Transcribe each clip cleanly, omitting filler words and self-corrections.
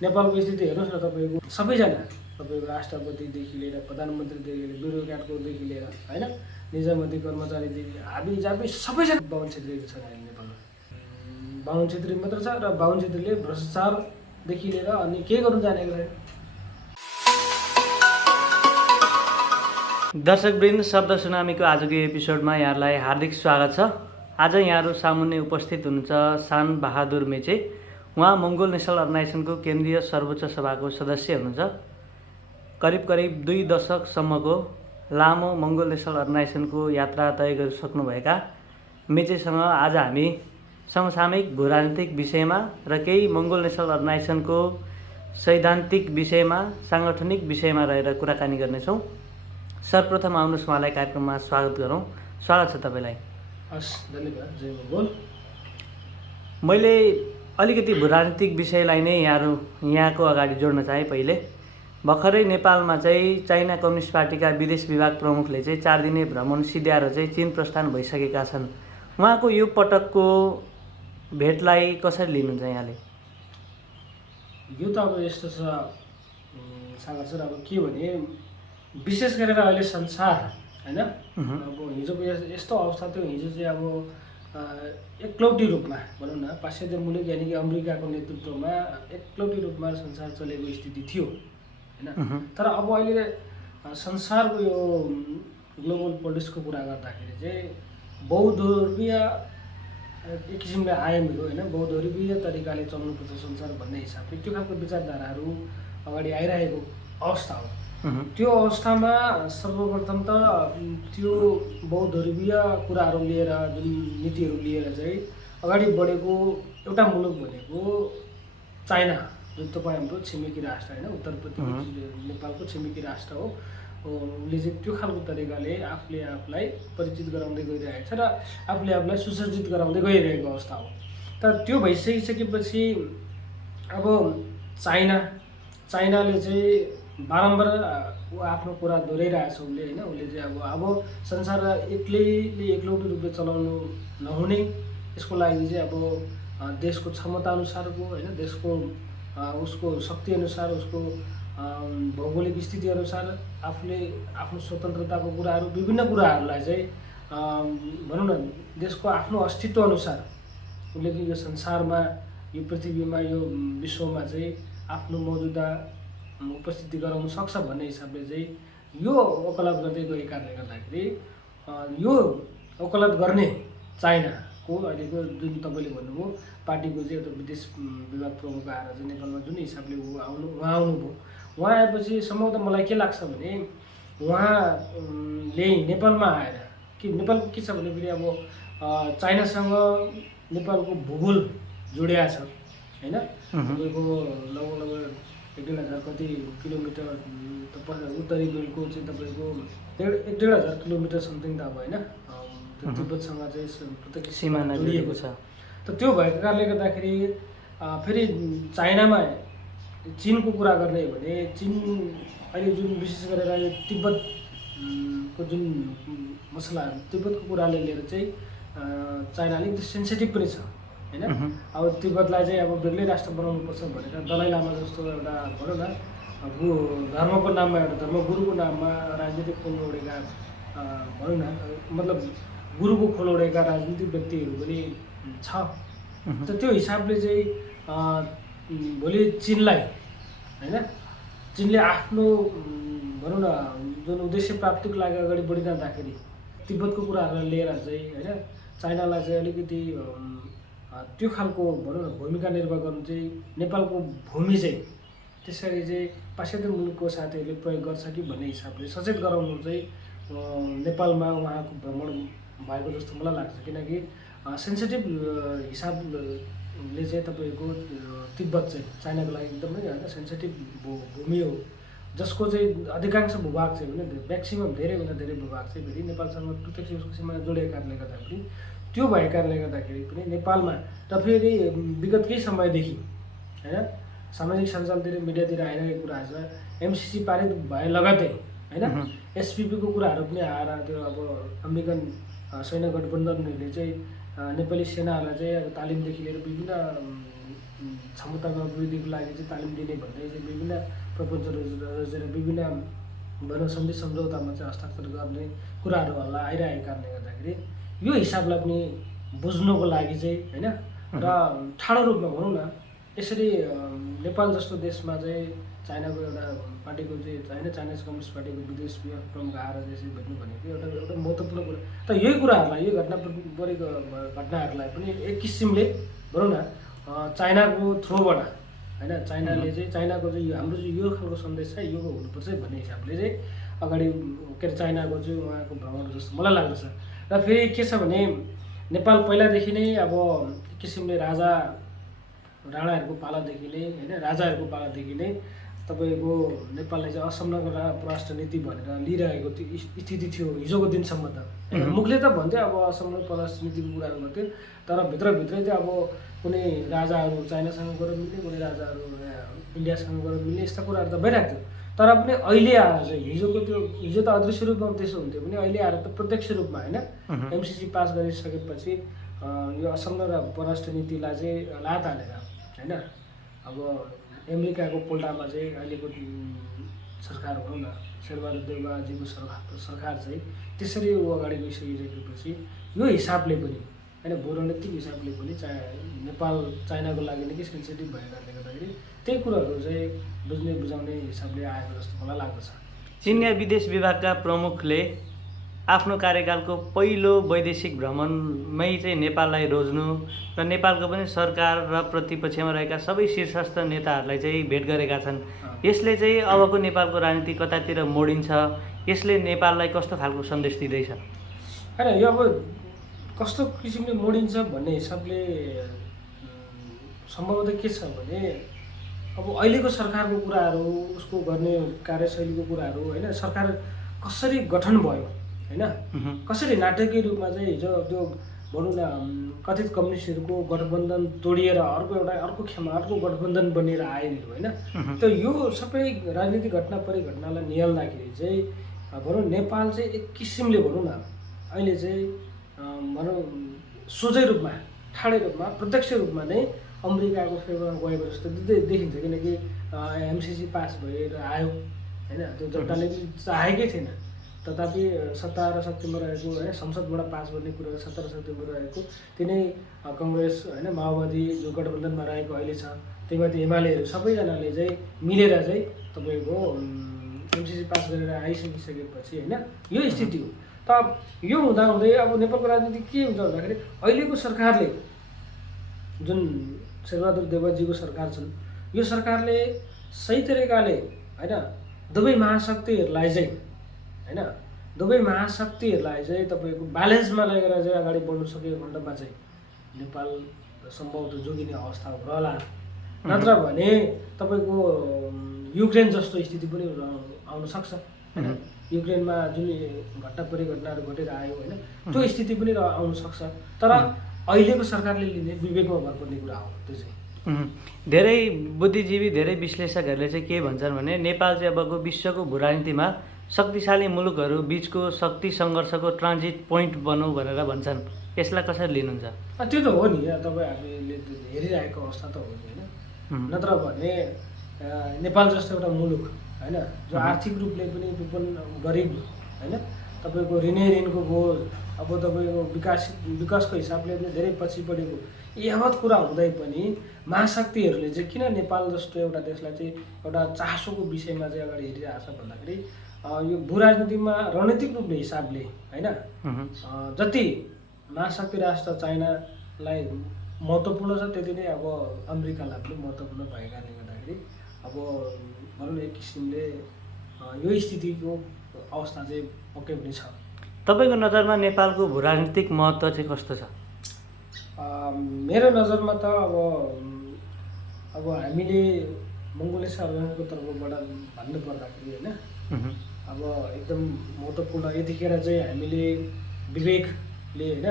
नेपालको स्थिति हेर्नुहोस् न तपाईँको सबैजना तपाईँको राष्ट्रपतिदेखि लिएर प्रधानमन्त्रीदेखि लिएर ब्युरोक्राटकोदेखि लिएर होइन निजामती कर्मचारीदेखि हाबी जाबी सबैजना बाहुन छेत्रीहरू छन् अहिले नेपालमा। बाहुन छेत्री मात्र छ र बाहुन छेत्रीले भ्रष्टाचारदेखि लिएर अनि केही गर्नु जानेको छैन। दर्शकवृन्द, शब्द सुनामीको आजको एपिसोडमा यहाँहरूलाई हार्दिक स्वागत छ। आज यहाँहरू सामुन्ने उपस्थित हुनुहुन्छ शान बहादुर मेचे। उहाँ मङ्गोल नेसनल अर्गनाइजेसनको केन्द्रीय सर्वोच्च सभाको सदस्य हुनुहुन्छ। करिब 2 दशकसम्मको लामो मङ्गोल नेसनल अर्गनाइजेसनको यात्रा तय गरिसक्नुभएका मेचेसँग आज हामी समसामयिक भूराजनीतिक विषयमा र केही मङ्गोल नेसनल अर्गनाइजेसनको सैद्धान्तिक विषयमा, साङ्गठनिक विषयमा रहेर कुराकानी गर्नेछौँ। सर्वप्रथम आउनुहोस्, उहाँलाई कार्यक्रममा स्वागत गरौँ। स्वागत छ तपाईँलाई। हस्, धन्यवाद। जय मङ्गोल। मैले अलिकति भूराजनीतिक विषयलाई नै यहाँको अगाडि जोड्न चाहेँ। पहिले भर्खरै नेपालमा चाहिँ चाइना कम्युनिस्ट पार्टीका विदेश विभाग प्रमुखले चाहिँ 4 दिने भ्रमण सिद्ध्याएर चाहिँ चीन प्रस्थान भइसकेका छन्। उहाँको यो पटकको भेटलाई कसरी लिनुहुन्छ यहाँले? यो त अब यस्तो छ सागर सर, अब के भने विशेष गरेर अहिले संसार होइन, अब हिजोको यस्तो अवस्था थियो। हिजो चाहिँ अब एकलौटी रूपमा भनौँ न, पाश्चात्य मुलुक यानि कि अमेरिकाको नेतृत्वमा एकलौटी रूपमा संसार चलेको स्थिति थियो होइन। तर अब अहिले संसारको यो ग्लोबल पोलिटिक्सको कुरा गर्दाखेरि चाहिँ बहुध्रुवीय एक किसिमले आयामहरू होइन, बहुध्रुवीय तरिकाले चल्नुपर्छ संसार भन्ने हिसाबले त्यो खालको विचारधाराहरू अगाडि आइरहेको अवस्था हो। त्यो अवस्थामा सर्वप्रथम त त्यो बहुध्रुवीय कुराहरू लिएर, जुन नीतिहरू लिएर चाहिँ अगाडि बढेको एउटा मुलुक भनेको चाइना, जुन तपाईँ हाम्रो छिमेकी राष्ट्र होइन, उत्तरपट्टि नेपालको छिमेकी राष्ट्र हो। उसले चाहिँ त्यो खालको तरिकाले आफूले आफूलाई परिचित गराउँदै गइरहेको छ र आफूले आफूलाई सुसज्जित गराउँदै गइरहेको अवस्था हो। तर त्यो भइसकिसकेपछि अब चाइनाले चाहिँ बारम्बार आफ्नो कुरा दोहोऱ्याइरहेको छ उसले होइन। उसले चाहिँ अब संसार एकलौटी रूपले चलाउनु नहुने, यसको लागि चाहिँ अब देशको क्षमताअनुसारको होइन, देशको उसको शक्तिअनुसार, उसको भौगोलिक स्थितिअनुसार आफूले आफ्नो स्वतन्त्रताको कुराहरू, विभिन्न कुराहरूलाई चाहिँ भनौँ न देशको आफ्नो अस्तित्वअनुसार उसले यो संसारमा, यो पृथ्वीमा, यो विश्वमा चाहिँ आफ्नो मौजुदा उपस्थिति गराउन सक्छ भन्ने हिसाबले चाहिँ यो वकालत गर्दै गएको कारणले गर्दाखेरि यो वकालत गर्ने चाइनाको अहिलेको जुन तपाईँले भन्नुभयो पार्टीको चाहिँ एउटा विदेश विभाग प्रमुख आएर चाहिँ नेपालमा जुन हिसाबले उहाँ आउनुभयो, उहाँ आएपछि सम्भवतः मलाई के लाग्छ भने उहाँले नेपालमा आएर कि नेपालको के छ भने फेरि अब चाइनासँग नेपालको भूगोल जोडिया छ होइन। तपाईँको लगभग 1,500 कति किलोमिटर उत्तरी बेलको चाहिँ तपाईँको 1,500 किलोमिटर समथिङ त अब होइन, तिब्बतसँग चाहिँ प्रत्यक्ष सिमाना जोडिएको छ। त त्यो भएको कारणले गर्दाखेरि फेरि चाइनामा चीनको कुरा गर्ने हो भने चीन अहिले जुन विशेष गरेर यो तिब्बतको जुन मसलाहरू, तिब्बतको कुराले लिएर चाहिँ चाइना अलिकति सेन्सिटिभ पनि छ होइन। अब तिब्बतलाई चाहिँ अब बेग्लै राष्ट्र बनाउनुपर्छ भनेर दलाई लामा जस्तो एउटा भनौँ न धर्मको नाममा, एउटा धर्मगुरुको नाममा राजनीतिक खोल ओढेका भनौँ न, मतलब गुरुको खोल ओढेका राजनीतिक व्यक्तिहरू पनि छ। त त्यो हिसाबले चाहिँ भोलि चीनलाई होइन, चीनले आफ्नो भनौँ न जुन उद्देश्य प्राप्तिको लागि अगाडि बढिरहँदाखेरि तिब्बतको कुराहरूलाई लिएर चाहिँ होइन चाइनालाई चाहिँ अलिकति त्यो खालको भनौँ न भूमिका निर्वाह गर्नु चाहिँ नेपालको भूमि चाहिँ त्यसरी चाहिँ पाश्चात्य मुलुकको साथीहरूले प्रयोग गर्छ कि भन्ने हिसाबले सचेत गराउनु चाहिँ नेपालमा उहाँको भ्रमण भएको जस्तो मलाई लाग्छ। किनकि सेन्सिटिभ हिसाबले चाहिँ तपाईँको तिब्बत चाहिँ चाइनाको लागि एकदमै होइन सेन्सिटिभ भूमि हो, जसको चाहिँ अधिकांश भूभाग चाहिँ होइन, म्याक्सिमम् धेरैभन्दा धेरै भूभाग चाहिँ फेरि नेपालसँग प्रत्यक्ष उसको सीमा जोडिएको कारणले गर्दाखेरि, त्यो भएको कारणले गर्दाखेरि पनि नेपालमा र फेरि विगत केही समयदेखि होइन सामाजिक सञ्जालतिर, मिडियातिर आइरहेको कुरा छ। एमसिसी पारित भए लगतै होइन एसपिपीको कुराहरू पनि आएर त्यो अब अमेरिकन सैन्य गठबन्धनहरूले चाहिँ नेपाली सेनाहरूलाई चाहिँ अब तालिमदेखि लिएर विभिन्न क्षमतामा वृद्धिको लागि चाहिँ तालिम दिने भन्दै चाहिँ विभिन्न प्रपोजलहरू रचेर विभिन्न भनौँ सन्धि सम्झौतामा चाहिँ हस्ताक्षर गर्ने कुराहरू हल्ला आइरहेको कारणले गर्दाखेरि यो हिसाबलाई पनि बुझ्नुको लागि चाहिँ होइन र ठाडो रूपमा भनौँ न यसरी नेपाल जस्तो देशमा चाहिँ चाइनाको एउटा पार्टीको चाहिँ चाइनिज कम्युनिस्ट पार्टीको विदेश प्रमुख आएर चाहिँ भेट्नु भनेको एउटा महत्त्वपूर्ण कुरा। त यही कुराहरूलाई यो घटना परेको घटनाहरूलाई पनि एक किसिमले भनौँ न चाइनाको थ्रोबाट होइन चाइनाले चाहिँ चाइनाको चाहिँ हाम्रो चाहिँ यो खालको सन्देश छ यो हुनुपर्छ भन्ने हिसाबले चाहिँ अगाडि के अरे चाइनाको चाहिँ उहाँको भ्रमण जस्तो मलाई लाग्दछ। र फेरि के छ भने नेपाल पहिलादेखि नै अब एक किसिमले राणाहरूको पालादेखि नै होइन राजाहरूको पालादेखि नै तपाईँको नेपालले चाहिँ असंलग्न परराष्ट्र नीति भनेर लिइरहेको स्थिति थियो हिजोको दिनसम्म त। मुखले त भन्थ्यो अब असंलग्न परराष्ट्र नीतिको कुराहरू गर्थ्यो तर भित्रभित्रै चाहिँ अब कुनै राजाहरू चाइनासँग गएर मिल्ने कुनै राजाहरू इन्डियासँग गएर मिल्ने यस्ता कुराहरू त भइरहेको थियो। तर पनि अहिले आएर चाहिँ हिजो त अदृश्य रूपमा त्यसो हुन्थ्यो भने अहिले आएर त प्रत्यक्ष रूपमा होइन एमसिसी पास गरिसकेपछि यो असंलग्न परराष्ट्र नीतिलाई चाहिँ लात हालेर होइन अब अमेरिकाको पोल्टामा चाहिँ अहिलेको सरकार भनौँ न शेरबहादुर देउवाजीको सरकार चाहिँ त्यसरी अगाडि गइसकिसकेपछि यो हिसाबले पनि होइन भूरणनीतिक हिसाबले पनि नेपाल चाइनाको लागि निकै सेन्सिटिभ भएको कारणले गर्दाखेरि त्यही कुराहरू चाहिँ बुझ्ने बुझाउने हिसाबले आएको जस्तो मलाई लाग्दछ। चिनिया विदेश विभागका प्रमुखले आफ्नो कार्यकालको पहिलो वैदेशिक भ्रमणमै चाहिँ नेपाललाई रोज्नु र नेपालको पनि सरकार र प्रतिपक्षमा रहेका सबै शीर्षस्थ नेताहरूलाई चाहिँ भेट गरेका छन्। यसले चाहिँ अबको नेपालको राजनीति कतातिर मोडिन्छ, यसले नेपाललाई कस्तो खालको सन्देश दिँदैछ? होइन यो अब कस्तो किसिमले मोडिन्छ भन्ने हिसाबले सम्भवतः के छ भने अब अहिलेको सरकारको कुराहरू उसको गर्ने कार्यशैलीको कुराहरू होइन सरकार कसरी गठन भयो होइन कसरी नाटकीय रूपमा चाहिँ हिजो त्यो भनौँ न कथित कम्युनिस्टहरूको गठबन्धन तोडिएर अर्को गठबन्धन बनेर आएहरू होइन। त यो सबै राजनीतिक घटना परिघटनालाई निहाल्दाखेरि चाहिँ भनौँ नेपाल चाहिँ एक किसिमले भनौँ न अहिले चाहिँ भनौँ सोझै रूपमा ठाडै रूपमा प्रत्यक्ष रूपमा नै अमेरिकाको फेभरमा गएको जस्तो देखिन्छ। किनकि एमसिसी पास भएर आयो होइन त्यो जनताले चाहेकै थिएन तथापि सत्ता र शक्तिमा रहेको होइन संसदबाट पास गर्ने कुरा सत्ता र शक्तिमा रहेको तिनै कङ्ग्रेस होइन माओवादी जो गठबन्धनमा रहेको अहिले छ त्यहीमाथि एमालेहरू सबैजनाले चाहिँ मिलेर चाहिँ तपाईँको एमसिसी पास गरेर आइसकिसकेपछि होइन यो स्थिति हो। त यो हुँदाहुँदै अब नेपालको राजनीति के हुन्छ भन्दाखेरि अहिलेको सरकारले जुन शेरबहादुर देउवाजीको सरकार छन् यो सरकारले सही तरिकाले होइन दुवै महाशक्तिहरूलाई चाहिँ होइन तपाईँको ब्यालेन्समा लगेर चाहिँ अगाडि बढ्नु सकेको खण्डमा चाहिँ नेपाल सम्भवतः जोगिने अवस्था रहला। नत्र भने तपाईँको युक्रेन जस्तो स्थिति पनि आउन सक्छ होइन। युक्रेनमा जुन घटना परिघटनाहरू घटेर आयो होइन त्यो स्थिति पनि आउन सक्छ। तर अहिलेको सरकारले लिने विवेकमा भर पर्ने कुरा हो त्यो चाहिँ। धेरै बुद्धिजीवी धेरै विश्लेषकहरूले चाहिँ के भन्छन् भने नेपाल चाहिँ अबको विश्वको भूराजनीतिमा शक्तिशाली मुलुकहरू बिचको शक्ति सङ्घर्षको ट्रान्जिट पोइन्ट बनौँ भनेर भन्छन्। यसलाई कसरी लिनुहुन्छ? त्यो त हो नि तपाईँहरूले हेरिरहेको अवस्था त हो नि होइन। नत्र भने नेपाल जस्तो एउटा मुलुक होइन जो आर्थिक रूपले पनि गरिब होइन तपाईँको ऋणको बोझ अब तपाईँको विकासको हिसाबले पनि धेरै पछि पढेको यावत कुरा हुँदै पनि महाशक्तिहरूले चाहिँ किन नेपाल जस्तो एउटा देशलाई चाहिँ एउटा चासोको विषयमा चाहिँ अगाडि हेरिरहेको छ भन्दाखेरि यो भूराजनीतिमा रणनीतिक रूपले हिसाबले होइन जति महाशक्ति राष्ट्र चाइनालाई महत्त्वपूर्ण छ त्यति नै अब अमेरिकालाई पनि महत्त्वपूर्ण भएको कारणले गर्दाखेरि अब भनौँ न एक किसिमले यो स्थितिको अवस्था चाहिँ पक्कै पनि छ। तपाईँको नजरमा नेपालको भूराजनीतिक महत्त्व चाहिँ कस्तो छ? मेरो नजरमा त अब हामीले मङ्गोलिया अर्गनाइजेसनको तर्फबाट भन्नु पर्दाखेरि होइन अब एकदम महत्त्वपूर्ण यतिखेर चाहिँ हामीले विवेकले होइन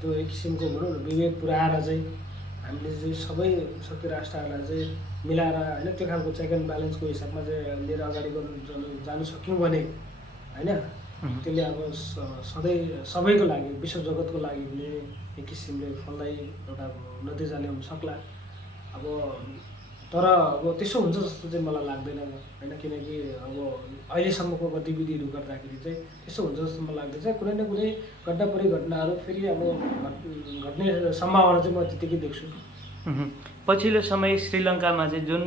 त्यो एक किसिमको भनौँ न विवेक पुऱ्याएर चाहिँ हामीले चाहिँ सबै शक्ति राष्ट्रहरूलाई चाहिँ मिलाएर होइन त्यो खालको चेक एन्ड ब्यालेन्सको हिसाबमा चाहिँ लिएर अगाडि जानु सक्यौँ भने होइन त्यसले अब सधैँ सबैको लागि विश्व जगतको लागि पनि एक किसिमले फलदायी एउटा नतिजा ल्याउन सक्ला। अब तर अब त्यसो हुन्छ जस्तो चाहिँ मलाई लाग्दैन होइन, किनकि अब अहिलेसम्मको गतिविधिहरू गर्दाखेरि चाहिँ त्यसो हुन्छ जस्तो मलाई लाग्दैन। कुनै न कुनै घटना परिघटनाहरू फेरि अब घट्ने सम्भावना चाहिँ म त्यतिकै देख्छु। पछिल्लो समय श्रीलङ्कामा चाहिँ जुन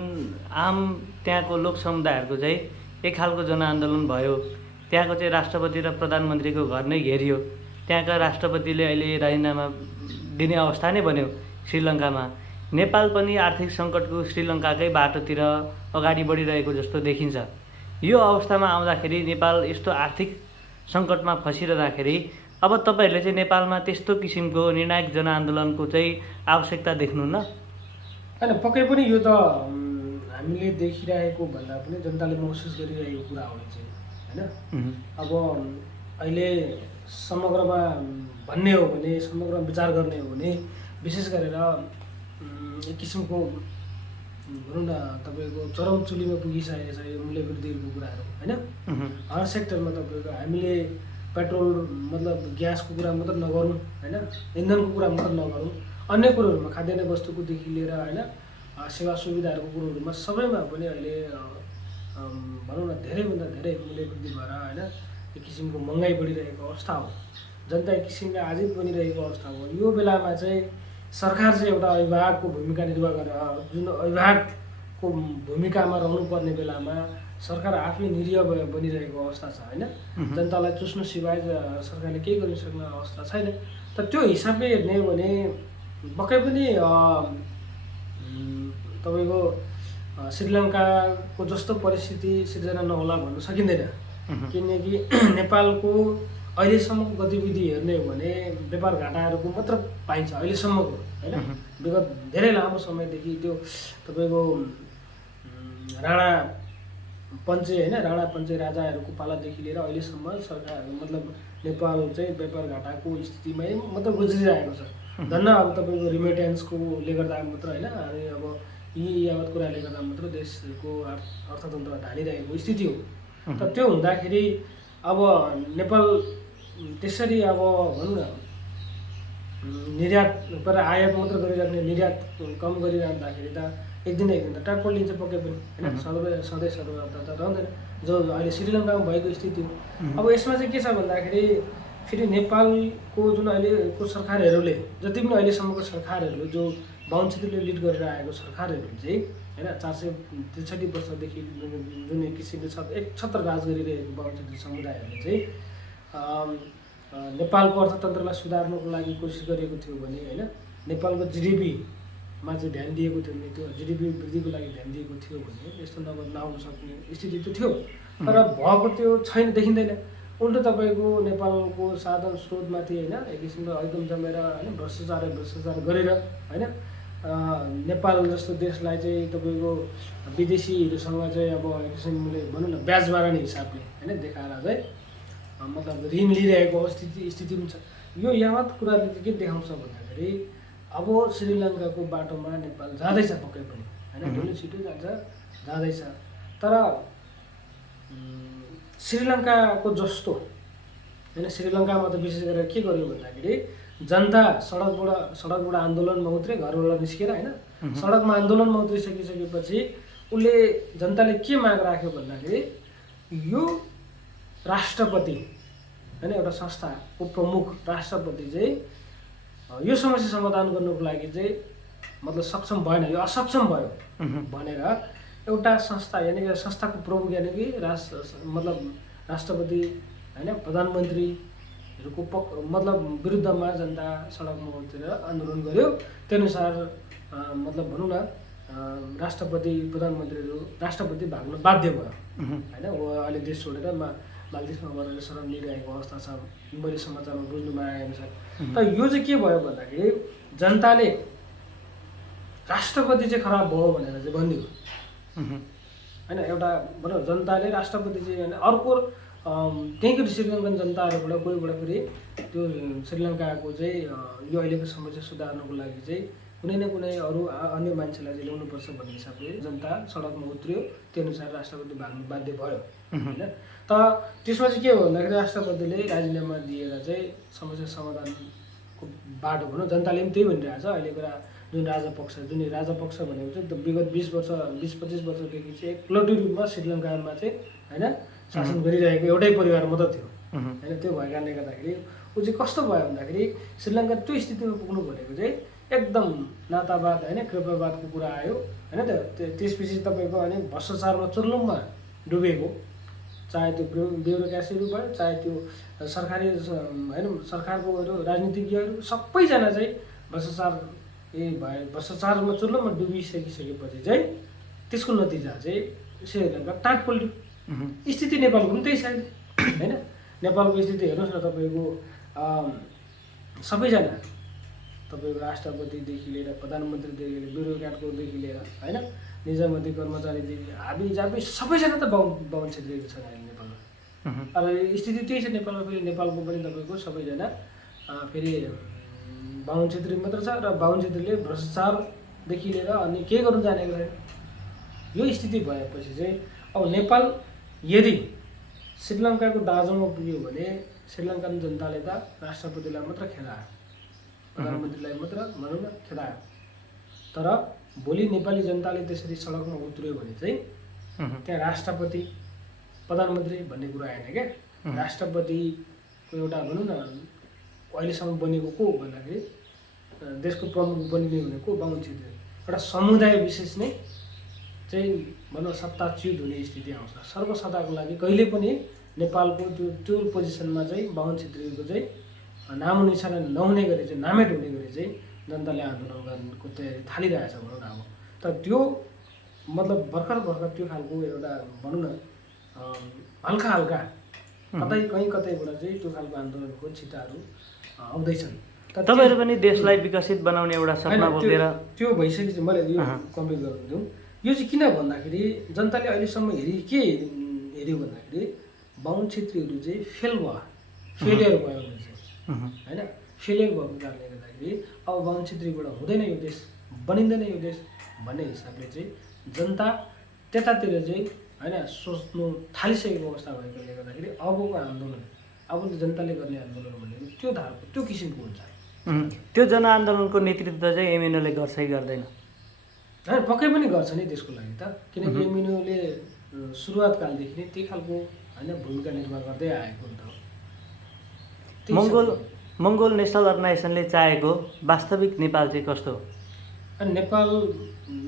आम त्यहाँको लोक समुदायहरूको चाहिँ एक खालको जनआन्दोलन भयो, त्यहाँको चाहिँ राष्ट्रपति र प्रधानमन्त्रीको घर नै घेरियो, त्यहाँका राष्ट्रपतिले अहिले राजीनामा दिने अवस्था नै बन्यो श्रीलङ्कामा। नेपाल पनि आर्थिक सङ्कटको श्रीलङ्काकै बाटोतिर अगाडि बढिरहेको जस्तो देखिन्छ। यो अवस्थामा आउँदाखेरि नेपाल यस्तो आर्थिक सङ्कटमा फसिरहँदाखेरि अब तपाईँहरूले चाहिँ नेपालमा त्यस्तो किसिमको निर्णायक जनआन्दोलनको चाहिँ आवश्यकता देख्नुहुन्न? होइन, पक्कै पनि यो त हामीले देखिरहेको भन्दा पनि जनताले महसुस गरिरहेको कुरा हो चाहिँ होइन। अब अहिले समग्रमा भन्ने हो भने, समग्रमा विचार गर्ने हो भने विशेष गरेर एक किसिमको भनौँ न तपाईँको चरम चुलीमा पुगिसकेको छ यो मूल्यवृद्धिको कुराहरू होइन। हर सेक्टरमा तपाईँको हामीले पेट्रोल मतलब ग्यासको कुरा मात्र नगरौँ होइन, इन्धनको कुरा मात्र नगरौँ, अन्य कुरोहरूमा खाद्यान्न वस्तुकोदेखि लिएर होइन सेवा सुविधाहरूको कुरोहरूमा सबैमा पनि अहिले भनौँ न धेरैभन्दा धेरै मूल्यवृद्धि भएर होइन एक किसिमको महँगाइ बढिरहेको अवस्था हो। जनता एक किसिमले आजित बनिरहेको अवस्था हो। यो बेलामा चाहिँ सरकार चाहिँ एउटा अभिभावकको भूमिका निर्वाह गरेर, जुन अभिभावकको भूमिकामा रहनुपर्ने बेलामा सरकार आफै निरीह बनिरहेको अवस्था छ होइन। जनतालाई चुस्नु सिवाय सरकारले केही गर्न सक्ने अवस्था छैन। त त्यो हिसाबले हेर्ने हो भने पक्कै पनि तपाईँको श्रीलङ्काको जस्तो परिस्थिति सिर्जना नहोला भन्न सकिँदैन, किनकि नेपालको अहिलेसम्मको गतिविधि हेर्ने हो भने व्यापार घाटाहरूको मात्र पाइन्छ अहिलेसम्मको होइन। विगत धेरै लामो समयदेखि त्यो तपाईँको राणा पञ्चे होइन, राणा पञ्चे राजाहरूको पालादेखि लिएर अहिलेसम्म सरकार मतलब नेपाल चाहिँ व्यापार घाटाको स्थितिमै मतलब गुज्रिरहेको छ। धन्न अब तपाईँको रिमिटेन्सकोले गर्दा मात्र होइन, अनि अब यी यावत कुराले गर्दा मात्र देशको अर्थतन्त्र ढालिरहेको स्थिति हो। त त्यो हुँदाखेरि अब नेपाल त्यसरी अब भनौँ न निर्यात गरेर आयात मात्र गरिराख्ने, निर्यात कम गरिरहँदाखेरि त एक दिन त टाक्पल लिन्छ पक्कै पनि होइन। सधैँ सर्वदा त रहँदैन, जो अहिले श्रीलङ्कामा भएको स्थिति हो। अब यसमा चाहिँ के छ भन्दाखेरि फेरि नेपालको जुन अहिलेको सरकारहरूले जति पनि अहिलेसम्मको सरकारहरू जो 52 क्षेत्रले लिड गरेर आएको सरकारहरू चाहिँ होइन 463 वर्षदेखि जुन एक किसिमले एकछत्र राज गरिरहेको 52 क्षेत्री समुदायहरूले चाहिँ नेपालको अर्थतन्त्रलाई सुधार्नको लागि कोसिस गरेको थियो भने होइन, नेपालको जिडिपीमा चाहिँ ध्यान दिएको थियो भने, त्यो जिडिपी वृद्धिको लागि ध्यान दिएको थियो भने यस्तो नआउन सक्ने स्थिति त थियो। तर भएको त्यो छैन, देखिँदैन। उल्टो तपाईँको नेपालको साधन स्रोतमाथि होइन एक किसिमको ऐकम जमेर होइन भ्रष्टाचार गरेर होइन नेपाल जस्तो देशलाई चाहिँ तपाईँको विदेशीहरूसँग चाहिँ अब एक किसिमले भनौँ न ब्याज बारानी हिसाबले होइन देखाएर चाहिँ मतलब ऋण लिइरहेको स्थिति पनि छ। यो यावत कुराले चाहिँ के देखाउँछ भन्दाखेरि अब श्रीलङ्काको बाटोमा नेपाल जाँदैछ पक्कै पनि होइन, ढिलो छिटो जाँदैछ। तर श्रीलङ्काको जस्तो होइन, श्रीलङ्कामा त विशेष गरेर के गर्यो भन्दाखेरि जनता सडकबाट आन्दोलनमा उत्रे, घरबाट निस्केर होइन सडकमा आन्दोलनमा उत्रिसकेपछि उसले जनताले के माग राख्यो भन्दाखेरि यो राष्ट्रपति होइन एउटा संस्थाको प्रमुख राष्ट्रपति चाहिँ यो समस्या समाधान गर्नुको लागि चाहिँ मतलब सक्षम भएन, यो असक्षम भयो भनेर एउटा संस्था यानि कि संस्थाको प्रमुख यानि कि मतलब राष्ट्रपति होइन प्रधानमन्त्रीहरूको मतलब विरुद्धमा जनता सडकमा उत्रेर आन्दोलन गर्यो। त्यो अनुसार मतलब भनौँ न राष्ट्रपति भाग्न बाध्य भयो होइन। ऊ अहिले देश छोडेर मालदिभ्समा गएर शरण लिइरहेको अवस्था छ मैले समाचारमा बुझ्नुमा आएअनुसार। त यो चाहिँ के भयो भन्दाखेरि जनताले राष्ट्रपति चाहिँ खराब भयो भनेर चाहिँ भनिदियो होइन। एउटा भनौँ जनताले राष्ट्रपति चाहिँ होइन, अर्को त्यहीँको श्रीलङ्कन जनताहरूबाट कोहीबाट फेरि त्यो श्रीलङ्काको चाहिँ यो अहिलेको समस्या सुधार्नको लागि चाहिँ कुनै न कुनै अरू अन्य मान्छेलाई चाहिँ ल्याउनुपर्छ भन्ने हिसाबले जनता सडकमा उत्रियो, त्यो अनुसार राष्ट्रपति भाग्नु बाध्य भयो होइन। तर त्यसमा चाहिँ के हो भन्दाखेरि राष्ट्रपतिले राजीनामा दिएर चाहिँ समस्या समाधानको बाटो भनौँ, जनताले पनि त्यही भनिरहेको छ। अहिलेको जुन राजपक्ष भनेको चाहिँ विगत 20-25 वर्षदेखि चाहिँ एकलौटी रूपमा श्रीलङ्कामा चाहिँ होइन शासन गरिरहेको एउटै परिवार मात्रै थियो होइन। त्यो भएको कारणले गर्दाखेरि ऊ चाहिँ कस्तो भयो भन्दाखेरि श्रीलङ्का त्यो स्थितिमा पुग्नु भनेको चाहिँ एकदम नातावाद होइन कृपावादको कुरा आयो होइन। त्यसपछि तपाईँको होइन भ्रष्टाचारमा चुर्लुममा डुबेको, चाहे त्यो ब्युरोक्रेसीहरू भयो, चाहे त्यो सरकारी होइन सरकारको राजनीतिज्ञहरू सबैजना चाहिँ भ्रष्टाचारमा चुर्लुममा डुबिसकेपछि चाहिँ त्यसको नतिजा चाहिँ श्रीलङ्का टाँट पल्ट्यो। स्थिति नेपालको पनि त्यही साइड होइन। नेपालको स्थिति हेर्नुहोस् न, तपाईँको सबैजना तपाईँको राष्ट्रपतिदेखि लिएर प्रधानमन्त्रीदेखि लिएर ब्युरोक्राटकोदेखि लिएर होइन निजामती कर्मचारीदेखि हाबी जाबी सबैजना त बाहुन क्षेत्रीको छन् अहिले नेपालमा। अब स्थिति त्यही छ नेपालमा। फेरि नेपालको पनि तपाईँको सबैजना फेरि बाहुन क्षेत्री मात्र छ र बाहुन क्षेत्रीले भ्रष्टाचारदेखि लिएर अनि के गर्नु जानेको छैन। यो स्थिति भएपछि चाहिँ अब नेपाल यदि श्रीलङ्काको दाँजोमा पुग्यो भने श्रीलङ्कन जनताले त राष्ट्रपतिलाई मात्र खेदायो, प्रधानमन्त्रीलाई मात्र भनौँ न खेदायो। तर भोलि नेपाली जनताले त्यसरी सडकमा उत्रियो भने चाहिँ त्यहाँ राष्ट्रपति प्रधानमन्त्री भन्ने कुरा आएन क्या। राष्ट्रपतिको एउटा भनौँ न अहिलेसम्म बनेको को भन्दाखेरि देशको प्रमुख बनिने भनेको बाहुन क्षेत्री, एउटा समुदाय विशेष नै चाहिँ भनौँ सत्ताच्युत हुने स्थिति आउँछ। सर्वसत्ताको लागि कहिले पनि नेपालको त्यो पोजिसनमा चाहिँ बाहुन क्षेत्रीको चाहिँ नामो निशाना नहुने गरी चाहिँ नामेट हुने गरी चाहिँ जनताले आन्दोलन गर्नुको तयारी थालिरहेछ भनौँ न। अब तर त्यो मतलब भर्खर त्यो खालको एउटा भनौँ न हल्का कहीँ कतैबाट चाहिँ त्यो खालको आन्दोलनको छिटाहरू आउँदैछन्। तपाईँहरू पनि देशलाई विकसित बनाउने एउटा सपना बोकेर त्यो भइसकेपछि मैले यो कम्प्लिट गर्नु दिउँ। यो चाहिँ किन भन्दाखेरि जनताले अहिलेसम्म हेऱ्यो भन्दाखेरि बाहुन क्षेत्रीहरू चाहिँ फेलियर भयो भने चाहिँ होइन फेलियर भएको कारणले गर्दाखेरि अब बाहुन क्षेत्रीबाट हुँदैन यो देश, बनिँदैन यो देश भन्ने हिसाबले चाहिँ जनता त्यतातिर चाहिँ होइन सोच्नु थालिसकेको अवस्था भएकोले गर्दाखेरि अबको आन्दोलन अब जनताले गर्ने आन्दोलन भनेको त्यो धारको त्यो किसिमको हुन्छ। त्यो जनआन्दोलनको नेतृत्व चाहिँ एमएनओले गर्छ कि गर्दैन? होइन पक्कै पनि गर्छ नि त्यसको लागि त, किनकि एमएनओले सुरुवातकालदेखि नै त्यही खालको होइन भूमिका निर्वाह गर्दै आएको हुन्छ। मङ्गोल नेसनल अर्गनाइजेसनले चाहेको वास्तविक नेपाल चाहिँ कस्तो हो? अनि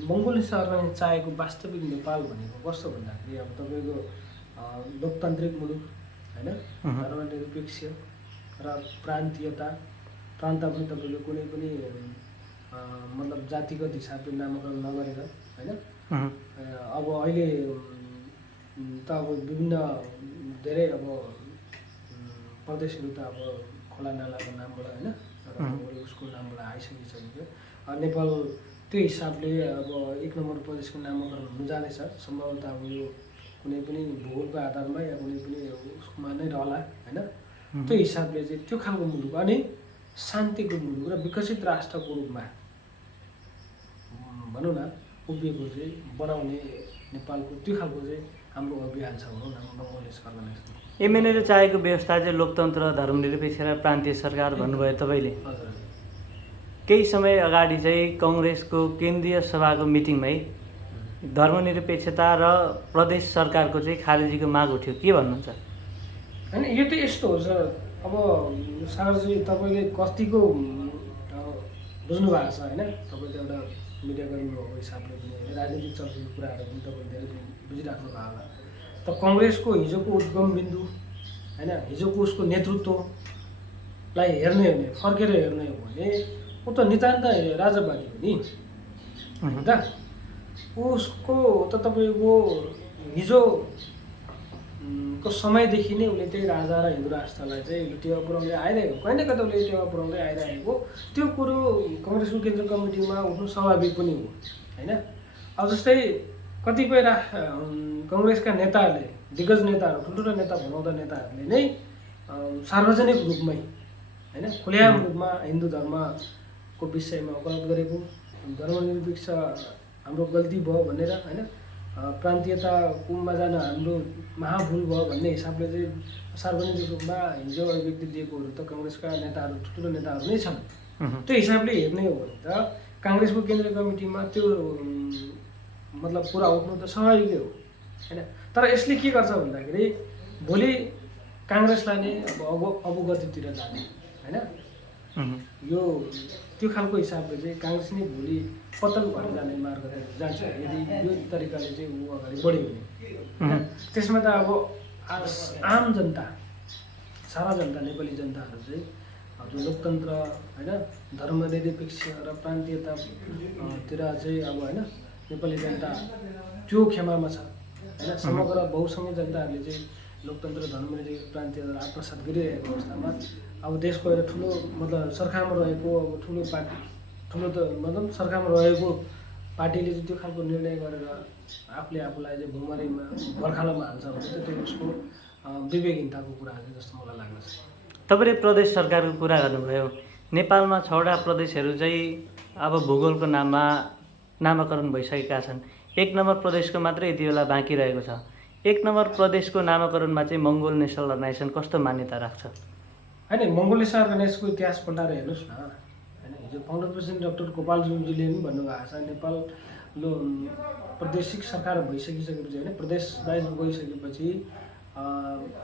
मङ्गोल नेसनल अर्गनाइजेसन चाहेको वास्तविक नेपाल भनेको कस्तो भन्दाखेरि अब तपाईँको लोकतान्त्रिक मुलुक होइन, धर्मनिरपेक्ष र प्रान्त पनि तपाईँको कुनै पनि मतलब जातिगत हिसाबले नामाकरण नगरेर होइन। अब अहिले त अब विभिन्न धेरै अब प्रदेशहरू त अब खोला नालाको नामबाट होइन उसको नामबाट आइसकिसक्यो। नेपाल त्यो हिसाबले अब 1 नम्बर प्रदेशको नामाकरण हुनु जाँदैछ। सम्भवतः अब यो कुनै पनि भूगोलको आधारमा या कुनै पनि उसमा नै रहला होइन। त्यो हिसाबले चाहिँ त्यो खालको मुलुक अनि शान्तिको मुलुक र विकसित राष्ट्रको रूपमा भनौँ न उभिएको चाहिँ बनाउने नेपालको त्यो खालको चाहिँ हाम्रो अभियान छ भनौँ न मङ्गोल नेसनल अर्गनाइजेसन। एमएनएले चाहेको व्यवस्था चाहिँ लोकतन्त्र, धर्मनिरपेक्ष र प्रान्तीय सरकार भन्नुभयो तपाईँले। केही समय अगाडि चाहिँ कङ्ग्रेसको केन्द्रीय सभाको मिटिङमै धर्मनिरपेक्षता र प्रदेश सरकारको चाहिँ खारेजीको माग उठ्यो, के भन्नुहुन्छ? होइन यो त यस्तो हो सर, अब सागरजी तपाईँले कतिको बुझ्नु भएको छ होइन, तपाईँले एउटा मिडियाकर्मी भएको हिसाबले पनि राजनीतिक चर्चाको कुराहरू पनि तपाईँले धेरै बुझिराख्नु भएको होला। त कङ्ग्रेसको हिजोको उद्गम बिन्दु होइन, हिजोको उसको नेतृत्वलाई हेर्ने हो भने फर्केर हेर्ने हो भने ऊ त नितान्त राजावादी हो नि होइन त। उसको त तपाईँको हिजोको समयदेखि नै उसले त्यही राजा र हिन्दू राष्ट्रलाई चाहिँ टेवा पुऱ्याउँदै आइरहेको, कहीँ न कतै उसले टेवा पुऱ्याउँदै आइरहेको त्यो कुरो कङ्ग्रेसको केन्द्रीय कमिटीमा उठ्नु स्वाभाविक पनि हो होइन। अब जस्तै कतिपय कङ्ग्रेसका नेताहरूले, दिग्गज नेताहरू, ठुल्ठुलो नेता भनाउँदा नेताहरूले नै सार्वजनिक रूपमै होइन खुलेआम रूपमा हिन्दू धर्मको विषयमा वकालत गरेको धर्मनिरपेक्ष हाम्रो गल्ती भयो भनेर होइन प्रान्तीयतामा जान हाम्रो महाभुल भयो भन्ने हिसाबले चाहिँ सार्वजनिक रूपमा हिजो अभिव्यक्ति दिएकोहरू त काङ्ग्रेसका नेताहरू ठुल्ठुलो नेताहरू नै छन्। त्यो हिसाबले हेर्ने हो भने त काङ्ग्रेसको केन्द्रीय कमिटीमा त्यो मतलब कुरा उठ्नु त स्वाभाविकै हो होइन। तर यसले के गर्छ भन्दाखेरि भोलि काङ्ग्रेसलाई नै अब अवगतितिर जाने होइन यो त्यो खालको हिसाबले चाहिँ काङ्ग्रेस नै भोलि पतन भएर जाने मार्गतिर जान्छ यदि यो तरिकाले चाहिँ ऊ अगाडि बढ्यो भने। त्यसमा त अब आम जनता सारा जनता नेपाली जनताहरू चाहिँ जो लोकतन्त्र होइन धर्मनिरपेक्ष र प्रान्तीयतातिर चाहिँ अब होइन नेपाली जनता त्यो खेमामा छ होइन। समग्र बहुसङ्ख्यक जनताहरूले चाहिँ लोकतन्त्र धर्मनिरपेक्ष प्रान्तीयता आत्मसात गरिरहेको अवस्थामा अब देशको एउटा ठुलो मतलब सरकारमा रहेको अब ठुलो पार्टी ठुलो त मतलब सरकारमा रहेको पार्टीले चाहिँ त्यो खालको निर्णय गरेर आफूले आफूलाई चाहिँ भुमरीमा बर्खालोमा हाल्छ भने चाहिँ त्यो उसको विवेकहीनताको कुरा हो जस्तो मलाई लाग्दछ। तपाईँले प्रदेश सरकारको कुरा गर्नुभयो। नेपालमा 6वटा प्रदेशहरू चाहिँ अब भूगोलको नाममा नामाकरण भइसकेका छन्। 1 नम्बर प्रदेशको मात्रै यति बेला बाँकी रहेको छ। 1 नम्बर प्रदेशको नामाकरणमा चाहिँ मङ्गोल नेसनल अर्गनाइजेसन कस्तो मान्यता राख्छ? होइन मङ्गोल नेसनल अर्गनाइजेसनको इतिहास पल्टाएर हेर्नुहोस् न होइन। हिजो फाउन्डर प्रेसिडेन्ट डाक्टर गोपालज्यूले पनि भन्नुभएको छ नेपाल प्रादेशिक सरकार भइसकिसकेपछि होइन प्रदेश वाइज गइसकेपछि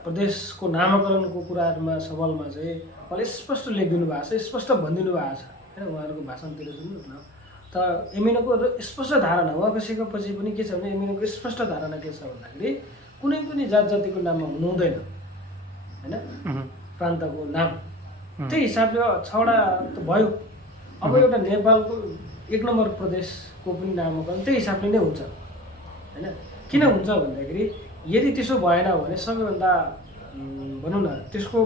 प्रदेशको नामाकरणको कुराहरूमा सवालमा चाहिँ उहाँले स्पष्ट लेखिदिनु भएको छ, स्पष्ट भनिदिनु भएको छ होइन। उहाँहरूको भाषणतिर सुन्नुहोस् न त एमएनओको स्पष्ट धारणा उहाँको सिकेपछि पनि के छ भने एमएनओको स्पष्ट धारणा के छ भन्दाखेरि कुनै पनि जात जातिको नाममा हुनु हुँदैन होइन प्रान्तको नाम। त्यही हिसाबले 6वटा त भयो। अब एउटा नेपालको 1 नम्बर प्रदेशको पनि नामाकरण त्यही हिसाबले नै हुन्छ होइन। किन हुन्छ भन्दाखेरि यदि त्यसो भएन भने सबैभन्दा भनौँ न त्यसको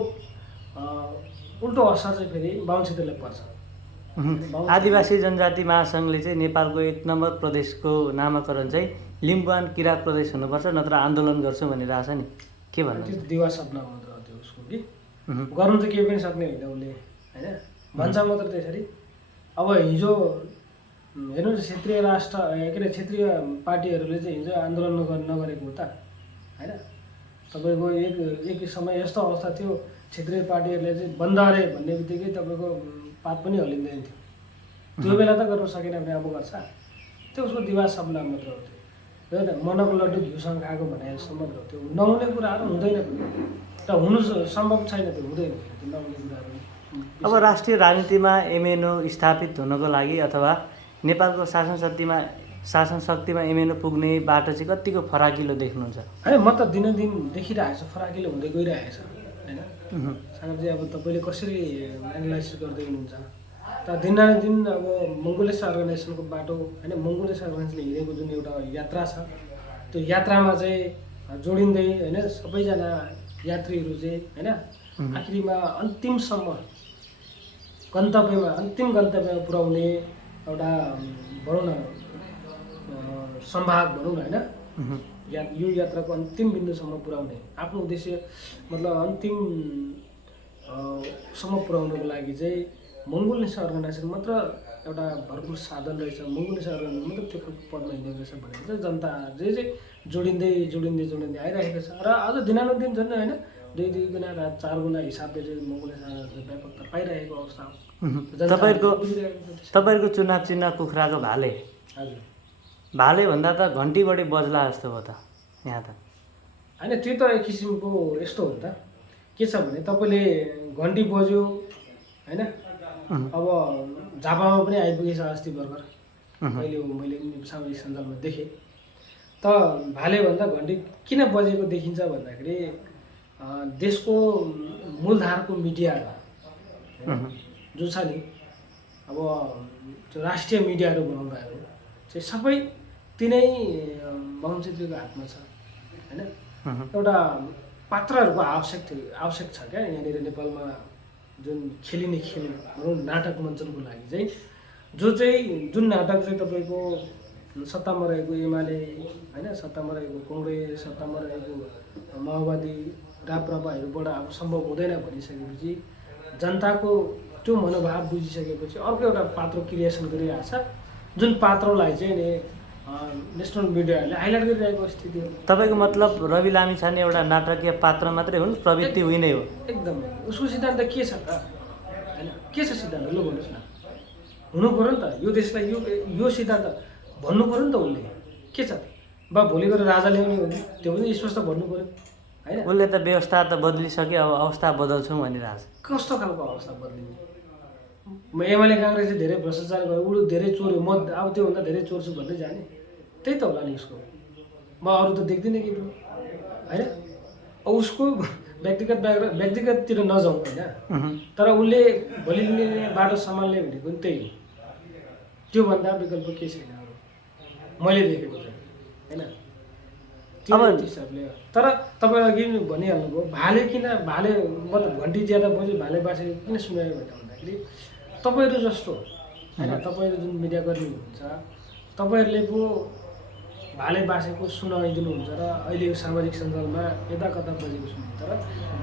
उल्टो असर चाहिँ फेरि बाहुन क्षेत्रलाई पर्छ। आदिवासी जनजाति महासङ्घले चाहिँ नेपालको 1 नम्बर प्रदेशको नामाकरण चाहिँ लिम्बुवान किराँत प्रदेश हुनुपर्छ नत्र आन्दोलन गर्छौँ भनिरहेछ नि, के भन्नु? त्यो दिवा सपना मात्र हो त्यो उसको कि गर्नु त केही पनि सक्ने होइन उसले होइन भन्छ मात्र त्यसरी। अब हिजो हेर्नु न क्षेत्रीय राष्ट्र के अरे क्षेत्रीय पार्टीहरूले चाहिँ हिजो आन्दोलन नगरेको हो त होइन। तपाईँको एक समय यस्तो अवस्था थियो क्षेत्रीय पार्टीहरूले चाहिँ बन्द अरे भन्ने बित्तिकै तपाईँको पात पनि हल्लिँदैन थियो। त्यो बेला त गर्न सकेन भने अब गर्छ त्यो उसको दिवा सपना मात्र हो त्यो होइन। मनको लड्डु घिउसँग खाएको भने जस्तो मात्र हो त्यो। नहुने कुराहरू हुँदैन त हुनु सम्भव छैन त्यो हुँदैन त्यो नहुने कुराहरू। अब राष्ट्रिय राजनीतिमा एमएनओ स्थापित हुनको लागि अथवा नेपालको शासन शक्तिमा एमएनओ पुग्ने बाटो चाहिँ कतिको फराकिलो देख्नुहुन्छ? होइन म त दिनदिन देखिरहेको छ फराकिलो हुँदै गइरहेको छ होइन। सागरजी अब तपाईँले कसरी एनालाइसिस गर्दै हुनुहुन्छ त दिनानुदिन अब मङ्गोलियस अर्गनाइजेसनको बाटो होइन मङ्गोलियस अर्गनाइजेसनले हिँडेको जुन एउटा यात्रा छ त्यो यात्रामा चाहिँ जोडिँदै होइन सबैजना यात्रीहरू चाहिँ होइन आखिरीमा अन्तिम गन्तव्यमा पुर्याउने एउटा भनौँ न सम्भाग भनौँ न होइन यो यात्राको अन्तिम बिन्दुसम्म पुर्याउने आफ्नो उद्देश्य मतलब अन्तिमसम्म पुर्याउनको लागि चाहिँ मङ्गोल नेसनल अर्गनाइजेसन मात्र एउटा भरपुर साधन रहेछ। मङ्गोल नेसनल अर्गनाइजेसन मात्र त्यो खालको पदमा हिँडेको रहेछ भनेर चाहिँ जनता चाहिँ जोडिँदै आइरहेको छ र आज दिनानुदिन झन् होइन 2 गुणा 4 गुणा हिसाबले चाहिँ मङ्गोल नेसनल अर्गनाइजेसन व्यापकता पाइरहेको अवस्था हो। तपाईँहरूको चुनाव चिन्ह कुखुराको भाले। हजुर भाले भन्दा त घन्टी बढी बज्ला जस्तो हो त यहाँ त होइन। त्यो त एक किसिमको यस्तो हो नि त के छ भने तपाईँले घन्टी बज्यो होइन। अब झापामा पनि आइपुगेछ अस्ति भर्खर मैले सामाजिक सञ्जालमा देखेँ त भाले भन्दा घन्टी किन बजेको देखिन्छ भन्दाखेरि देशको मूलधारको मिडियाहरू जो छ नि अब राष्ट्रिय मिडियाहरू बनाउँदाहरू चाहिँ सबै तिनै बाहुन क्षेत्रीको हातमा छ होइन। एउटा पात्रहरूको आवश्यक छ क्या यहाँनिर नेपालमा जुन खेलिने खेल भनौँ नाटक मञ्चनको लागि चाहिँ जुन नाटक चाहिँ तपाईँको सत्तामा रहेको एमाले होइन सत्तामा रहेको कङ्ग्रेस सत्तामा रहेको माओवादी राप्रपाहरूबाट अब सम्भव हुँदैन भनिसकेपछि जनताको त्यो मनोभाव बुझिसकेपछि अर्को एउटा पात्र क्रिएसन गरिरहेको छ जुन पात्रलाई चाहिँ नि नेसनल मिडियाहरूले हाइलाइट गरिरहेको स्थिति हो। तपाईँको मतलब रवि लामिछाने एउटा नाटकीय पात्र मात्रै हुन्, प्रवृत्ति उही हो? एकदमै। उसको सिद्धान्त के छ त होइन, के छ सिद्धान्त लु भन्नुहोस् न। हुनु पऱ्यो नि त यो देशलाई यो सिद्धान्त भन्नु पऱ्यो नि त उसले के छ त। बा भोलि गएर राजा ल्याउने हो कि त्यो पनि स्पष्ट भन्नु पऱ्यो होइन। उसले त व्यवस्था त बदलिसक्यो, अब अवस्था बदल्छौँ भनिरहेको छ। कस्तो खालको अवस्था बदलिने? एमाले काङ्ग्रेसले धेरै भ्रष्टाचार गर्यो, ऊ धेरै चोर्यो, म अब त्योभन्दा धेरै चोर्छु भन्दै जाने, त्यही त होला नि उसको। म अरू त देख्दिनँ कि होइन। अब उसको व्यक्तिगततिर नजाउँ होइन, तर उसले भोलि लिने बाटो सम्हाल्ने भनेको पनि त्यही हो। त्योभन्दा विकल्प केही छैन अरू मैले देखेको चाहिँ होइन। त्यो हिसाबले तर तपाईँ अघि भनिहाल्नुभयो भाले किन भाले मतलब घन्टी ज्यादा बज्यो भाले बासेको किन सुनायो भनेर भन्दाखेरि तपाईँहरू जस्तो होइन, तपाईँहरू जुन मिडियाकर्मी हुनुहुन्छ तपाईँहरूले पो भाले बासेको सुनाइदिनुहुन्छ र अहिले यो सामाजिक सञ्जालमा यता कता बजेको सुन्नु। तर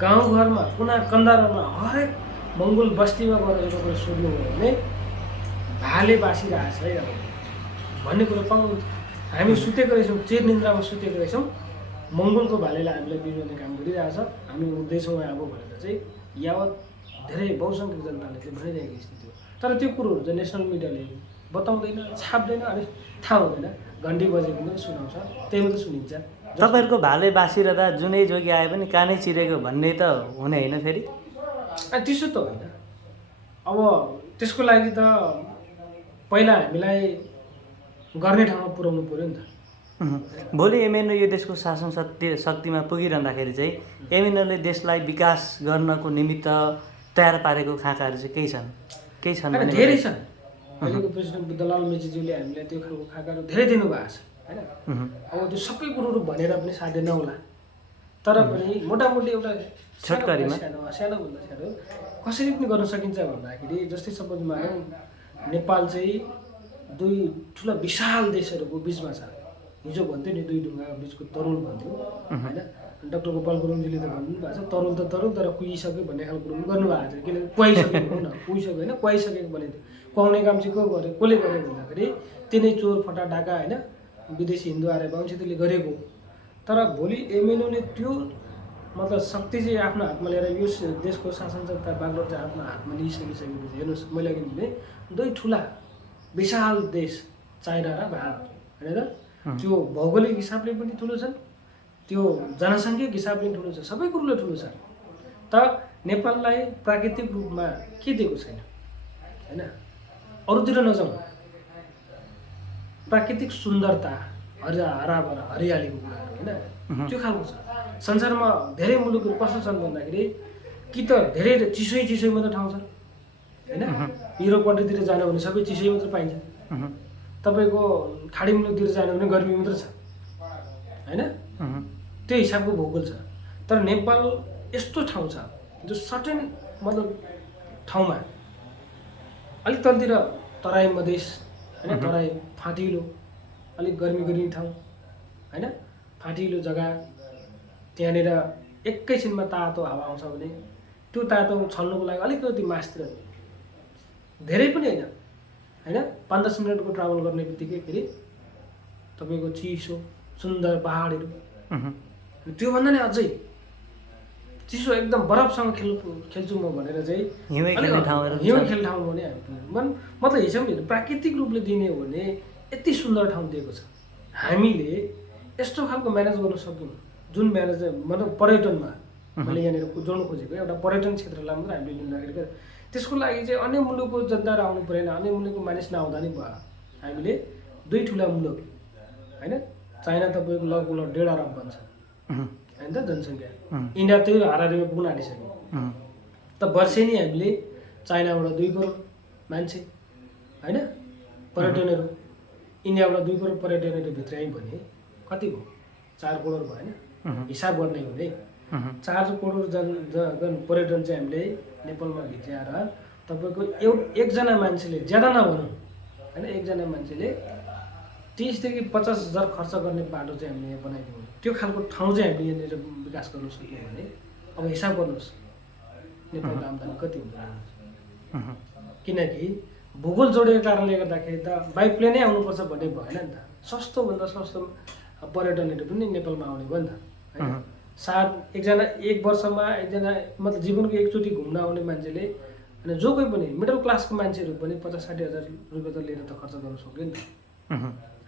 गाउँघरमा कुना कन्दारमा हरेक मङ्गोल बस्तीमा गएर तपाईँले सोध्नुभयो भने भाले बासिरहेछ है अब भन्ने कुरो पाउनुहुन्छ। हामी सुतेको रहेछौँ, चिर निन्द्रामा सुतेको रहेछौँ, मङ्गोलको भालेलाई हामीलाई बिगार्ने काम गरिरहेछ, हामी उठ्दैछौँ अब भनेर चाहिँ यावत धेरै बहुसङ्ख्यक जनताले चाहिँ भनिरहेको स्थिति हो। तर त्यो कुरोहरू चाहिँ नेसनल मिडियाले बताउँदैन, छाप्दैन, अनि थाहा हुँदैन। घन्टी बजेको पनि सुनाउँछ, त्यही मात्रै सुनिन्छ। तपाईँहरूको भाले बासिरहँदा जुनै जोगी आए पनि कानै चिरेको भन्ने त हुने होइन फेरि? त्यसो त होइन। अब त्यसको लागि त पहिला हामीलाई गर्ने ठाउँमा पुर्याउनु पऱ्यो नि त। भोलि एमएनओ यो देशको शासन शक्तिमा पुगिरहँदाखेरि चाहिँ एमएनओले देशलाई विकास गर्नको निमित्त तयार पारेको खाँकाहरू चाहिँ केही छन्? केही छन् भने धेरै छन्। अहिलेको प्रेसिडेन्ट बुद्धलाल मेचीज्यूले हामीलाई त्यो खालको खाँकाहरू धेरै दिनुभएको छ होइन। अब त्यो सबै कुरोहरू भनेर पनि साध्य नहोला, तर पनि मोटामोटी एउटा सानोभन्दा सानो कसरी पनि गर्न सकिन्छ भन्दाखेरि जस्तै सपोज मानौँ नेपाल चाहिँ दुई ठुला विशाल देशहरूको बिचमा छ। हिजो भन्थ्यो नि दुई ढुङ्गाको बिचको तरुल भन्थ्यो होइन। डाक्टर गोपाल गुरुङजीले त भन्नुभएको छ तरुल त तरुल तर कुहिसक्यो भन्ने खालको कुरो पनि गर्नुभएको छ। किनभने कुहाइसकेको हो न, कुहिसक्यो होइन, कुहाइसकेको भनेको थियो। कुहाउने काम चाहिँ को गर्यो, कसले गर्यो भन्दाखेरि तिनै चोर फटा डाका होइन विदेशी हिन्दू आएर वंशीले गरेको। तर भोलि एमएनओले त्यो मतलब शक्ति चाहिँ आफ्नो हातमा लिएर यो देशको शासन सत्ता बागडोर चाहिँ आफ्नो हातमा लिइसकेपछि हेर्नुहोस्, मैले अघि भने दुई ठुला विशाल देश चाइना र भारत होइन र त्यो भौगोलिक हिसाबले पनि ठुलो छन्, त्यो जनसङ्ख्यिक हिसाबले ठुलो छ, सबै कुरोले ठुलो छ। तर नेपाललाई प्राकृतिक रूपमा के दिएको छैन होइन। अरूतिर नजाउँ, प्राकृतिक सुन्दरता हराभरा हरियालीको कुराहरू होइन त्यो खालको छ। संसारमा धेरै मुलुकहरू कस्तो छन् भन्दाखेरि कि त धेरै चिसै मात्र ठाउँ छ होइन। युरोप कन्ट्रीतिर जानु भने सबै चिसै मात्र पाइन्छ। तपाईँको खाडी मुलुकतिर जानु भने गर्मी मात्र छ होइन। त्यो हिसाबको भूगोल छ। तर नेपाल यस्तो ठाउँ छ जो सर्टेन मतलब ठाउँमा अलिक तलतिर तराई मधेस होइन, तराई फाँटिलो अलिक गर्मी गरिने ठाउँ होइन, फाँटिलो जग्गा, त्यहाँनिर एकैछिनमा तातो हावा आउँछ भने त्यो तातो छल्नुको लागि अलिकति मासतिर धेरै पनि होइन होइन 5-10 मिनटको ट्राभल गर्ने बित्तिकै फेरि तपाईँको चिसो सुन्दर पहाडहरू, त्योभन्दा नि अझै चिसो एकदम बरफसँग खेल्छु म भनेर चाहिँ हिउँ खेल्ने ठाउँ भने मतलब हिसाबले प्राकृतिक रूपले दिने हो भने यति सुन्दर ठाउँ दिएको छ। हामीले यस्तो खालको म्यानेज गर्न सक्यौँ जुन म्यानेज मतलब पर्यटनमा मैले यहाँनिर जोड्नु खोजेको एउटा पर्यटन क्षेत्रलाई मात्रै हामीले लिँदाखेरि त्यसको लागि चाहिँ अन्य मुलुकको जनताहरू आउनु परेन, अन्य मुलुकको मानिस नआउँदा नि भयो। हामीले दुई ठुला मुलुक होइन, चाइना तपाईँको लगभग 1.5 अरब भन्छ होइन त जनसङ्ख्या, इन्डिया त्यही हाराहारीमा पुग्न आँटिसक्यो। त वर्षेनी हामीले चाइनाबाट 2 करोड मान्छे होइन पर्यटनहरू, इन्डियाबाट 2 करोड पर्यटनहरू भित्रायौँ भने कति भयो? 4 करोड भयो होइन। हिसाब गर्ने हो भने 4 करोड पर्यटन चाहिँ हामीले नेपालमा भित्राएर तपाईँको एकजना मान्छेले ज्यादा नभनौँ होइन, एकजना मान्छेले 30,000 देखि 50,000 खर्च गर्ने बाटो चाहिँ हामीले यहाँ बनाइदिउँ। त्यो खालको ठाउँ चाहिँ हामीले यहाँनिर विकास गर्न सक्यौँ भने अब हिसाब गर्नुहोस् नेपालको आम्दानी कति हुन्छ। किनकि भूगोल जोडेको कारणले गर्दाखेरि त बाई प्लेनै आउनुपर्छ भन्ने भएन नि त। सस्तोभन्दा सस्तो पर्यटनहरू पनि नेपालमा आउने भयो नि त होइन। एक वर्षमा एकजना मतलब जीवनको एकचोटि घुम्न आउने मान्छेले अनि जो कोही पनि मिडल क्लासको मान्छेहरू पनि 50-60 हजार रुपियाँ त लिएर त खर्च गर्न सक्यो नि त।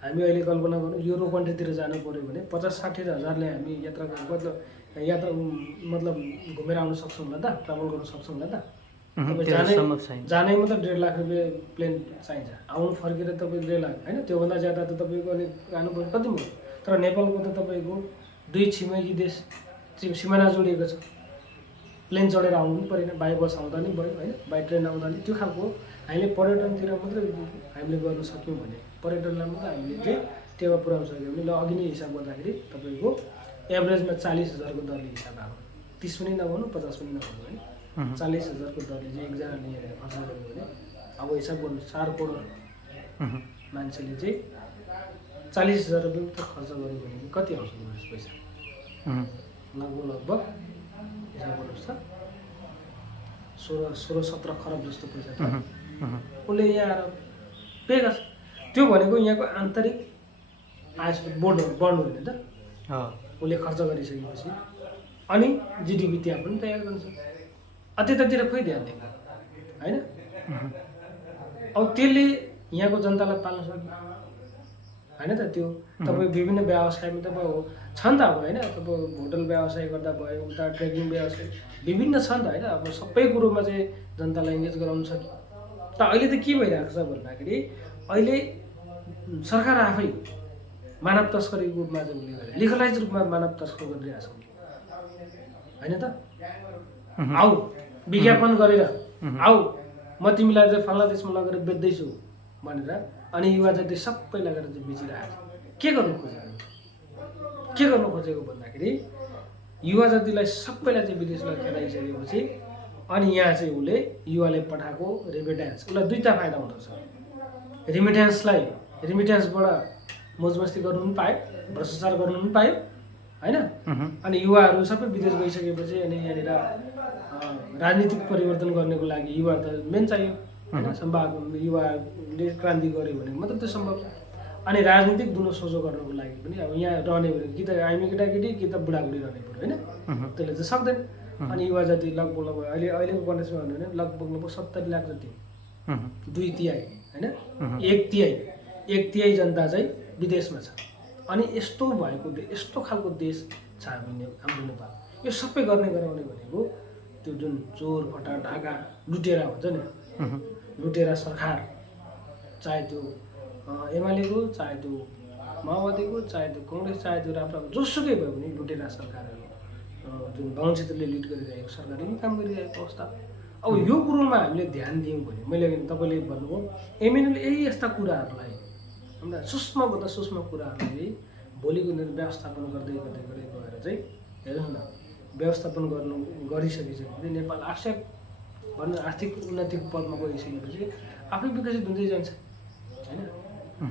हामी अहिले कल्पना गर्नु युरो कन्ट्रीतिर जानु पऱ्यो भने 50-60 हजारले हामी यात्रा मतलब घुमेर आउन सक्छौँ होला त, ट्राभल गर्न सक्छौँ होला त। जानै मात्र 1.5 लाख रुपियाँ प्लेन चाहिन्छ, आउनु फर्केर तपाईँ 1.5 लाख होइन। त्योभन्दा ज्यादा त तपाईँको अनि जानुपर्छ कति भयो। तर नेपालको त तपाईँको 2 छिमेकी देश सिमाना जोडिएको छ, प्लेन चढेर आउनु पनि परेन, बाई बस आउँदा नि भयो होइन, बाई ट्रेन आउँदा नि। त्यो खालको हामीले पर्यटनतिर मात्रै हामीले गर्न सक्यौँ भने, पर्यटनलाई मात्रै हामीले चाहिँ टेवा पुऱ्याउन सक्यौँ भने, ल अघि नै हिसाब गर्दाखेरि तपाईँको एभरेजमा 40 हजारको दरले हिसाब आएको, 30 पनि नभनु 50 पनि नभनु होइन, 40 हजारको दरले चाहिँ एकजनाले यहाँ खर्च गर्यो भने अब हिसाब गर्नु 4 करोड मान्छेले चाहिँ 40 हजार रुपियाँ त खर्च गर्यो भने कति आउँछ पैसा? लगभग हिसाब गर्नुहोस् त 16-17 खरब जस्तो पैसा त उसले यहाँ आएर पे गर्छ। त्यो भनेको यहाँको आन्तरिक आय बढ्नु होइन त, उसले खर्च गरिसकेपछि अनि जिडिपी त्यहाँ पनि तयार गर्छ। त्यतातिर खोइ ध्यान दिएको होइन। अब त्यसले यहाँको जनतालाई पाल्न सक्यो होइन त। त्यो तपाईँ विभिन्न व्यवसायमा तपाईँ छ नि त अब होइन, तपाईँ होटल व्यवसाय गर्दा भयो, उता ट्रेकिङ व्यवसाय विभिन्न छ नि त होइन। अब सबै कुरोमा चाहिँ जनतालाई इङ्गेज गराउन सक्यो। त अहिले त के भइरहेको छ भन्दाखेरि अहिले सरकार आफै मानव तस्करीको रूपमा चाहिँ उसले गरे, लिगलाइज रूपमा मानव तस्कर गरिरहेको छ होइन त। आऊ विज्ञापन गरेर आऊ म तिमीलाई चाहिँ फल्ला देशमा लगेर बेच्दैछु भनेर अनि युवा जाति सबै लगेर चाहिँ बेचिरहेको छ। के गर्नु खोजेको भन्दाखेरि युवा जातिलाई सबैलाई चाहिँ विदेशलाई खेदाइसकेपछि अनि यहाँ चाहिँ उसले युवाले पठाएको रेमिट्यान्स, उसलाई 2टा फाइदा हुँदछ। रेमिट्यान्सबाट मोजमस्ती गर्नु पनि पायो, भ्रष्टाचार गर्नु पनि पायो होइन। अनि युवाहरू सबै विदेश गइसकेपछि अनि यहाँनिर राजनीतिक परिवर्तन गर्नको लागि युवा त मेन चाहियो होइन। सम्भाव युवाले क्रान्ति गर्यो भने मात्र त्यो सम्भव छ। अनि राजनीतिक दुलो सोझो गर्नको लागि पनि अब यहाँ रहने भने कि त हामी केटाकेटी कि त बुढाबुढी रहने पऱ्यो होइन, त्यसले चाहिँ सक्दैन। अनि युवा जाति लगभग अहिलेको कन्टेक्समा भन्यो भने लगभग 70 लाख जति, 2/3 होइन, 1/3 जनता चाहिँ विदेशमा छ। अनि यस्तो खालको देश छ हाम्रो नेपाल। यो सबै गराउने भनेको त्यो जुन चोर फटा ढाका लुटेरा हुन्छ नि, लुटेरा सरकार, चाहे त्यो एमालेको, चाहे त्यो माओवादीको, चाहे त्यो कङ्ग्रेस, चाहे त्यो राप्रपा, जोसुकै भयो भने लुटेरा सरकारहरू जुन बाहुन क्षेत्रले लिड गरिरहेको सरकारले पनि काम गरिरहेको अवस्था। अब यो कुरोमा हामीले ध्यान दियौँ भने मैले तपाईँले भन्नुभयो एमएनएलले यही यस्ता कुराहरूलाई हाम्रा सूक्ष्मभन्दा सूक्ष्म कुराहरूलाई भोलिको दिन व्यवस्थापन गर्दै गएर चाहिँ हेर्नुहोस् न, व्यवस्थापन गरिसकेपछि नेपाल आर्थिक उन्नतिको पदमा गइसकेपछि आफै विकसित हुँदै जान्छ होइन।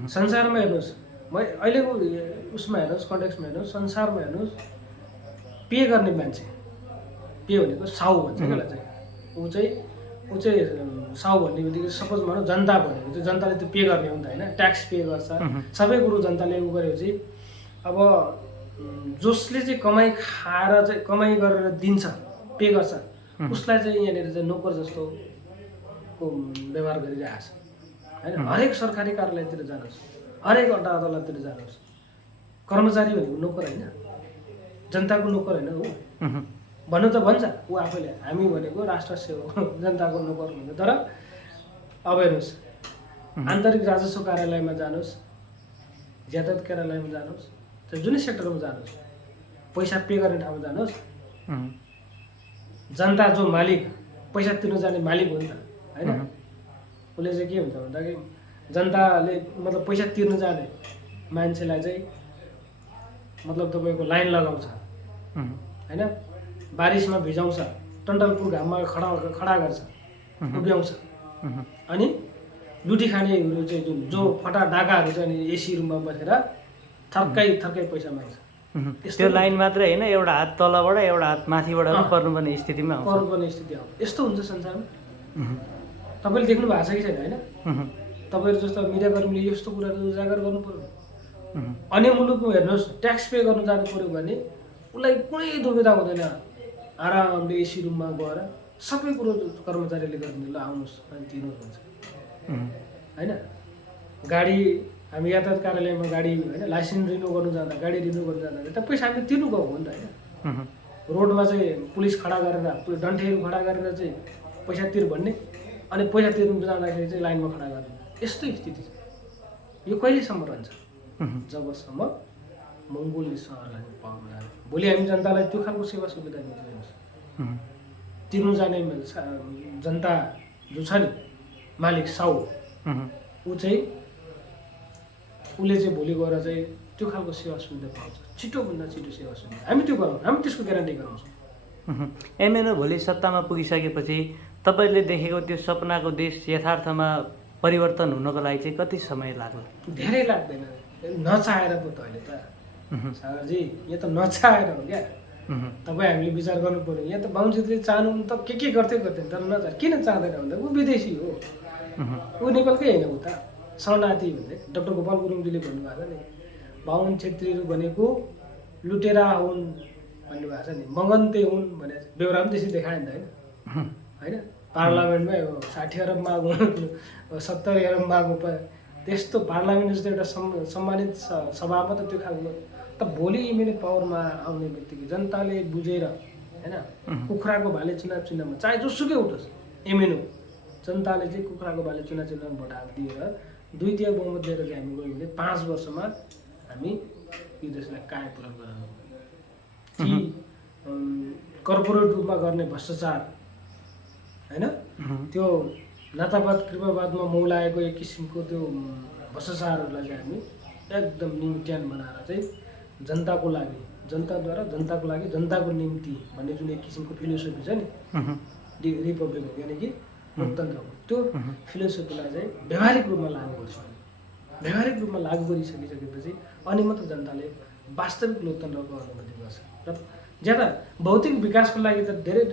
संसारमा हेर्नुहोस्, अहिलेको उसमा हेर्नुहोस्, कन्टेक्समा हेर्नुहोस्, संसारमा हेर्नुहोस्, पे गर्ने मान्छे, पे भनेको साउ भन्छ त्यसलाई चाहिँ, ऊ चाहिँ साउ भन्ने बित्तिकै सपोज भनौँ जनता भनेको चाहिँ जनताले त्यो पे गर्ने हो नि त होइन, ट्याक्स पे गर्छ, सबै कुरो जनताले उ गरेपछि अब जसले चाहिँ कमाइ गरेर दिन्छ, पे गर्छ, उसलाई चाहिँ यहाँनिर चाहिँ नोकर जस्तोको व्यवहार गरिरहेको छ होइन। हरेक सरकारी कार्यालयतिर जानुहोस्, हरेक अड्डा अदालततिर जानुहोस्, कर्मचारी भनेको नोकर होइन, जनताको नोकर होइन ऊ भन्नु त भन्छ ऊ आफैले, हामी भनेको राष्ट्र सेवक जनताको नोकर भन्छ। तर अब हेर्नुहोस्, आन्तरिक राजस्व कार्यालयमा जानुहोस्, यातायात कार्यालयमा जानुहोस्, जुनै सेक्टरमा जानुहोस्, पैसा पे गर्ने ठाउँमा जानुहोस्, जनता जो मालिक, पैसा तिर्न जाने मालिक हो नि त होइन। उसले चाहिँ के हुन्छ भन्दाखेरि जनताले मतलब पैसा तिर्न जाने मान्छेलाई चाहिँ मतलब तपाईँको लाइन लगाउँछ होइन, बारिसमा भिजाउँछ, टन्टलपुर घाममा खडा गर्छ, उभ्याउँछ। अनि लुटी खानेहरू चाहिँ जो फटा डाकाहरू चाहिँ अनि एसी रुममा बसेर थर्कै पैसा माग्छ। त्यो लाइन मात्रै होइन, एउटा हात तलबाट एउटा हात माथिबाट पनि पर्नुपर्ने स्थितिमा पर्नुपर्ने स्थिति आउँछ। यस्तो हुन्छ संसारमा तपाईँले देख्नु भएको छ कि छैन होइन? तपाईँहरू जस्तो मिडियाकर्मीले यस्तो कुराहरू उजागर गर्नु पर्यो। अन्य मुलुकमा हेर्नुहोस्, ट्याक्स पे गर्नु जानु पऱ्यो भने उसलाई कुनै दुविधा हुँदैन, आरामले एसी रुममा गएर सबै कुरो कर्मचारीले गरिदिनु, ल आउनुहोस् अनि दिनुहोस् भन्छ होइन? गाडी हामी यातायात कार्यालयमा गाडी होइन लाइसेन्स रिन्यू गर्नु जाँदा, गाडी रिन्यू गर्नु जाँदा त पैसा हामीले तिर्नु गएको हो नि त होइन? रोडमा चाहिँ पुलिस खडा गरेर, डन्ठीहरू खडा गरेर चाहिँ पैसा तिर भन्ने, अनि पैसा तिर्नु जाँदाखेरि चाहिँ लाइनमा खडा गर्ने, यस्तो स्थिति छ। यो कहिलेसम्म रहन्छ? जबसम्म मङ्गोल सहरलाई पाउनु जाने। भोलि हामी जनतालाई त्यो खालको सेवा सुविधा दिन्छ, तिर्नु जाने जनता जो छ नि, मालिक साउ, उसले चाहिँ भोलि गएर चाहिँ त्यो खालको सेवा सुविधा पाउँछ, छिटोभन्दा छिटो सेवा सुविधा। हामी त्यो गरौँ, हामी त्यसको ग्यारेन्टी गराउँछौँ। एमएनओ भोलि सत्तामा पुगिसकेपछि तपाईँले देखेको त्यो सपनाको देश यथार्थमा परिवर्तन हुनको लागि चाहिँ कति समय लाग्ला? धेरै लाग्दैन, नचाहेर पो त अहिले त सागरजी, यो त नचाहेर हो क्या। तपाईँ हामीले विचार गर्नु पऱ्यो। यहाँ त बाहुनजीले चाहनु त के गर्थ्यो तर नचाहे। किन चाहँदैन भन्दा ऊ विदेशी हो, ऊ नेपालकै होइन, ऊ त शरणार्थी भन्दै डाक्टर गोपाल गुरुङजीले भन्नुभएको छ नि, बाहुन छेत्रीहरू भनेको लुटेरा हुन् भन्नुभएको छ नि, मगन्ते हुन् भने बेहोरा पनि त्यसै देखायो नि त होइन? पार्लियामेन्टमै 60 अरब मागौँ, 70 अरब मागौँ, त्यस्तो पार्लियामेन्ट जस्तो एउटा सम्मानित सभामा त त्यो खालको त भोलि एमएनए पावरमा आउने बित्तिकै जनताले बुझेर होइन, कुखुराको भाले चुनाव चिन्हमा चाहे जोसुकै उठोस्, एमएनए जनताले चाहिँ कुखुराको भाले चुनाव चिन्हमा भोट दिएर 2/3 बहुमत दिएर चाहिँ हामी गयौँ भने 5 वर्षमा हामी यो देशलाई कायापलट गराउनु। ती कर्पोरेट रूपमा गर्ने भ्रष्टाचार होइन, त्यो नातावाद कृपावादमा मौलाएको एक किसिमको त्यो भ्रष्टाचारहरूलाई चाहिँ हामी एकदम निम्त्यान बनाएर चाहिँ जनताको लागि, जनताद्वारा जनताको लागि, जनताको निम्ति भन्ने जुन एक किसिमको फिलोसफी छ नि रिपब्लिक, यानि कि लोकतन्त्रको, त्यो फिलोसफीलाई चाहिँ व्यावहारिक रूपमा लागू गर्छ। व्यावहारिक रूपमा लागू गरिसकिसकेपछि अनि मात्र जनताले वास्तविक लोकतन्त्रको अनुमति गर्छ। र ज्यादा भौतिक विकासको लागि त धेरै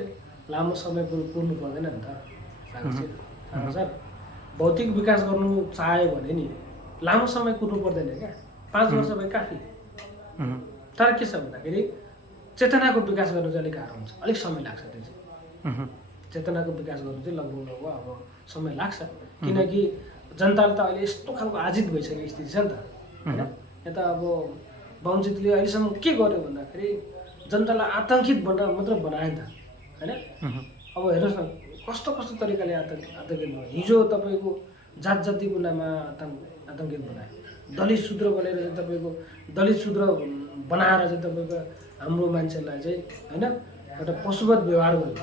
लामो समय कुर्नु पर्दैन नि त सर। भौतिक विकास गर्नु चाह्यो भने नि लामो समय कुर्नु पर्दैन क्या, 5 वर्ष भए काफी। तर के छ भन्दाखेरि चेतनाको विकास गर्नु चाहिँ अलिक गाह्रो हुन्छ, अलिक समय लाग्छ। त्यो चाहिँ चेतनाको विकास गर्नु चाहिँ लगभग अब समय लाग्छ, किनकि जनताले त अहिले यस्तो खालको आजित भइसकेको स्थिति छ नि त होइन? यता अब बाहुनजीले अहिलेसम्म के गर्यो भन्दाखेरि जनतालाई आतङ्कित मात्र बनायो नि त होइन? अब हेर्नुहोस् न कस्तो कस्तो तरिकाले आतङ्कित भयो। हिजो तपाईँको जात जातिको नाममा आतङ्कित बनायो, दलित शूद्र भनेर चाहिँ तपाईँको दलित शूद्र बनाएर चाहिँ तपाईँको हाम्रो मान्छेलाई चाहिँ होइन एउटा पशुवत व्यवहार गर्यो,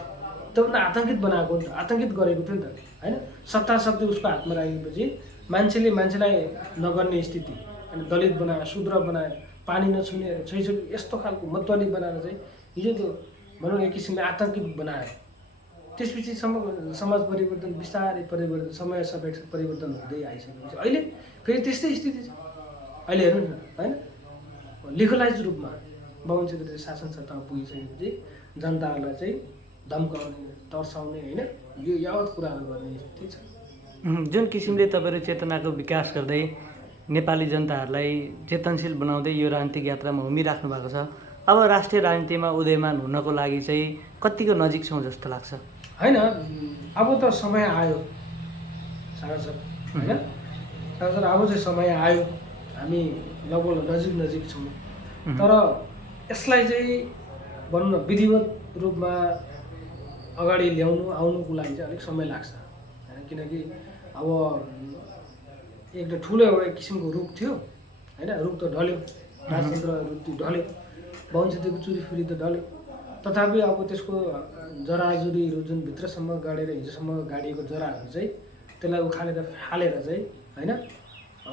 त्योभन्दा आतङ्कित बनाएको नि त, आतङ्कित गरेको थियो नि त होइन? सत्ता शक्ति उसको हातमा राखेपछि मान्छेले मान्छेलाई नगर्ने स्थिति, अनि दलित बनायो, शूद्र बनायो, पानी नछुने, छैछुने, यस्तो खालको मतवाली बनाएर चाहिँ हिजो त्यो भनौँ एक किसिमले आतङ्कित बनायो। त्यसपछि समाज परिवर्तन बिस्तारै परिवर्तन, समय सापेक्ष परिवर्तन हुँदै आइसकेपछि अहिले फेरि त्यस्तै स्थिति छ। अहिले हेर्नु न होइन, लिगलाइज रूपमा बाहुन क्षेत्रीय शासन सत्तामा पुगिसकेपछि जनताहरूलाई चाहिँ धम्काउने, तर्साउने होइन, यो यावत कुराहरू गर्ने स्थिति छ। जुन किसिमले तपाईँहरू चेतनाको विकास गर्दै नेपाली जनताहरूलाई चेतनशील बनाउँदै यो राजनीतिक यात्रामा हुमिराख्नु भएको छ, अब राष्ट्रिय राजनीतिमा उदयमान हुनको लागि चाहिँ कतिको नजिक छौँ जस्तो लाग्छ? होइन, अब त समय आयो सागर सर होइन? सागर सर अब चाहिँ समय आयो, हामी लगभग नजिक छौँ। तर यसलाई चाहिँ भनौँ न विधिवत रूपमा अगाडि आउनुको लागि चाहिँ अलिक समय लाग्छ होइन? किनकि अब एउटा ठुलो एउटा किसिमको रुख थियो होइन, रुख त ढल्यो, राजतन्त्र रुख ढल्यो, बाहुन क्षेत्रीको चुरीफुरी त ढल्यो, तथापि अब त्यसको जराजुरीहरू जुन भित्रसम्म गाडेर हिजोसम्म गाडिएको जराहरू चाहिँ त्यसलाई उखालेर फालेर चाहिँ होइन,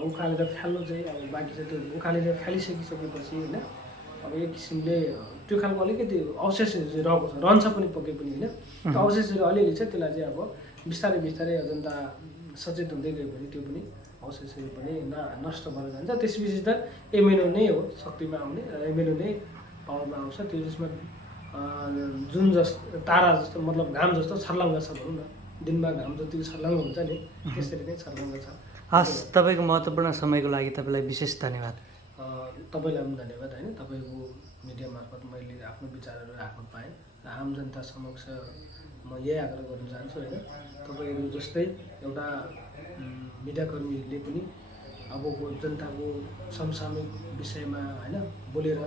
उखालेर फाल्नु चाहिँ अब बाँकी छ। त्यो उखालेर फालिसकिसकेपछि होइन अब एक किसिमले त्यो खालको अलिकति अवशेषहरू चाहिँ रहेको छ, रहन्छ पनि पक्कै पनि होइन। त्यो अवशेषहरू अलिअलि छ, त्यसलाई चाहिँ अब बिस्तारै बिस्तारै जनता सचेत हुँदै गयो भने त्यो पनि अवशेषहरू पनि नष्ट भएर जान्छ। त्यसपछि त एमएनओ नै हो शक्तिमा आउने, र एमएनओ नै पावरमा आउँछ। त्यो जसमा जुन जस्तो तारा जस्तो मतलब घाम जस्तो छर्लङ्ग छ भनौँ न दिनमा घाम जतिको छर्लङ्ग हुन्छ नि त्यसरी नै छर्लङ्ग छ। हस्, तपाईँको महत्त्वपूर्ण समयको लागि तपाईँलाई विशेष धन्यवाद। तपाईँलाई पनि धन्यवाद होइन, तपाईँको मिडिया मार्फत मैले आफ्नो विचारहरू राख्न पाएँ र आम जनता समक्ष म यही आग्रह गर्न चाहन्छु होइन, तपाईँहरू जस्तै एउटा मिडियाकर्मीहरूले पनि अबको जनताको समसामयिक विषयमा होइन बोलेर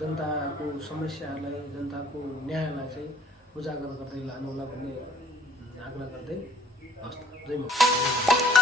जनताको समस्याहरूलाई जनताको न्यायलाई चाहिँ उजागर गर्दै लानुहोला भन्ने आग्रह गर्दै हस्, जय